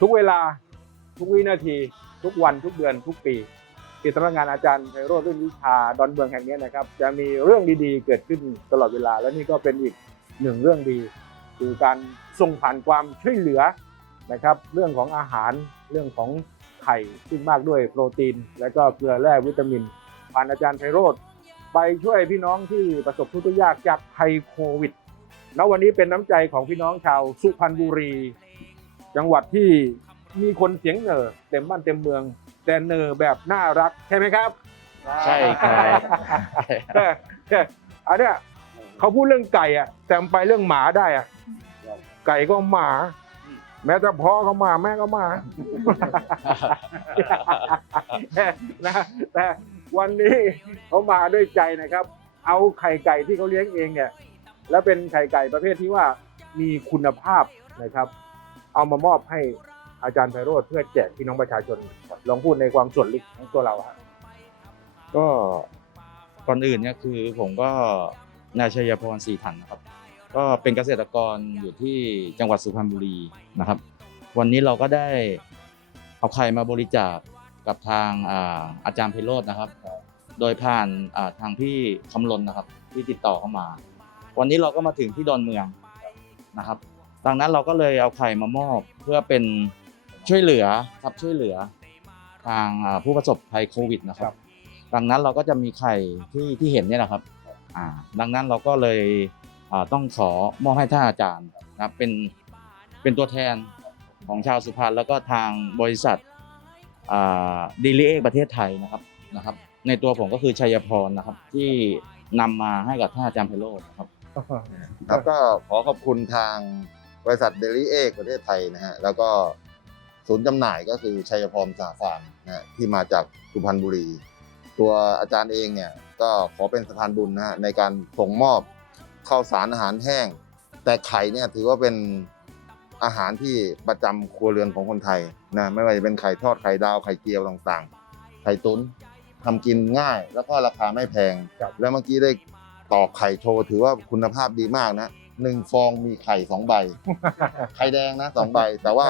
ทุกเวลาทุกวินาที ทุกวันทุกเดือนทุกปีที่สำนักงานอาจารย์ไพโรธรื่นวิชาดอนเมืองแห่งนี้นะครับ จะมีเรื่องดีๆ เกิดขึ้นตลอดเวลา และนี่ก็เป็นอีกหนึ่งเรื่องดีคือการส่งผ่านความช่วยเหลือนะครับ เรื่องของอาหารเรื่องของไข่ซึ่งมากด้วยโปรตีน และก็เกลือแร่วิตามิน ผ่านอาจารย์ไพโรธไปช่วยพี่น้องที่ประสบทุกข์ยากจากภัยโควิดณวันนี้เป็นน้ำใจของพี่น้องชาวสุพรรณบุรี จังหวัดที่มีคนเสียงเหน่อเต็มบ้านเต็มเมือง แต่เหน่อแบบน่ารักใช่ไหมครับ ใช่ครับแต่แต่อันเนี้ยเขาพูดเรื่องไก่อะแต่มันไปเรื่องหมาได้อะไก่ก็หมา แม้แต่พ่อก็หมาแม่ก็หมานะแต่วันนี้เขามาด้วยใจนะครับ เอาไข่ไก่ที่เขาเลี้ยงเองเนี่ย แล้วเป็นไข่ไก่ประเภทที่ว่ามีคุณภาพนะครับ เอามามอบให้อาจารย์ไพโรธเพื่อแจกพี่น้องประชาชนลองพูดในความส่วนลึกของตัวเราฮะก็ก่อนอื่นเนี่ยคือผมก็นายชัยพรศรีถันนะครับ ก็เป็นเกษตรกรอยู่ที่จังหวัดสุพรรณบุรีนะครับ วันนี้เราก็ได้เอาไข่มาบริจาคกับทางอาอาจารย์ไพโรจน์นะครับ โดยผ่านาทางพี่คำลนนะครับ ที่ติดต่อเข้ามา วันนี้เราก็มาถึงที่ดอนเมืองนะครับ ดังนั้นเราก็เลยเอาไข่มามอบเพื่อเป็นช่วยเหลือครับช่วยเหลือทางอ่าผู้ประสบภัยโควิดนะครับ ดังนั้นเราก็จะมีไข่ที่ที่เห็นเนี่ยนะครับอ่าดังนั้นเราก็เลยอ่าต้องขอมอบให้ท่านอาจารย์นะครับเป็นเป็นตัวแทนของชาวสุพรรณแล้วก็ทางบริษัทดีลีเอกประเทศไทยนะครับนะครับ ในตัวผมก็คือชัยพรนะครับ ที่นำมาให้กับท่านอาจารย์ไพโรจน์นะครับครับก็ขอขอบคุณทาง บริษัทเดลี่เอกประเทศไทยนะฮะแล้วก็ศูนย์จำหน่ายก็คือชัยพรสาฟาร์มนะฮะที่มาจากสุพรรณบุรี ตัวอาจารย์เองเนี่ยก็ขอเป็นสะพานบุญนะฮะในการส่งมอบข้าวสารอาหารแห้ง แต่ไข่เนี่ยถือว่าเป็นอาหารที่ประจำครัวเรือนของคนไทยนะไม่ว่าจะเป็นไข่ทอดไข่ดาวไข่เจียวต่างๆ ไข่ตุ๋นทำกินง่ายแล้วก็ราคาไม่แพงแล้วเมื่อกี้ได้ตอกไข่โชว์ถือว่าคุณภาพดีมากนะ หนึ่งฟองมีไข่สองใบ ไข่แดงนะสองใบ แต่ว่า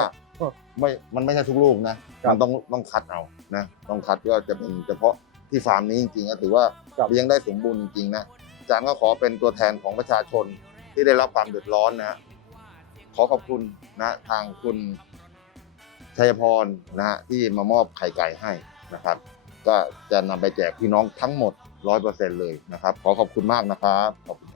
ไม่มันไม่ใช่ทุกลูกนะครับมันต้องต้องคัดเอานะต้องคัดว่าจะเป็นเฉพาะที่ฟาร์มนี้จริงๆก็ถือว่าครับเลี้ยงได้สมบูรณ์จริงๆนะอาจารย์ก็ขอเป็นตัวแทนของประชาชนที่ได้รับความเดือดร้อนนะขอขอบคุณนะทางคุณชัยพรนะฮะที่มามอบไข่ไก่ให้นะครับ ก็จะนำไปแจกพี่น้องทั้งหมดร้อยเปอร์เซ็นเลยนะครับ ขอขอบคุณมากนะครับ ขอบคุณ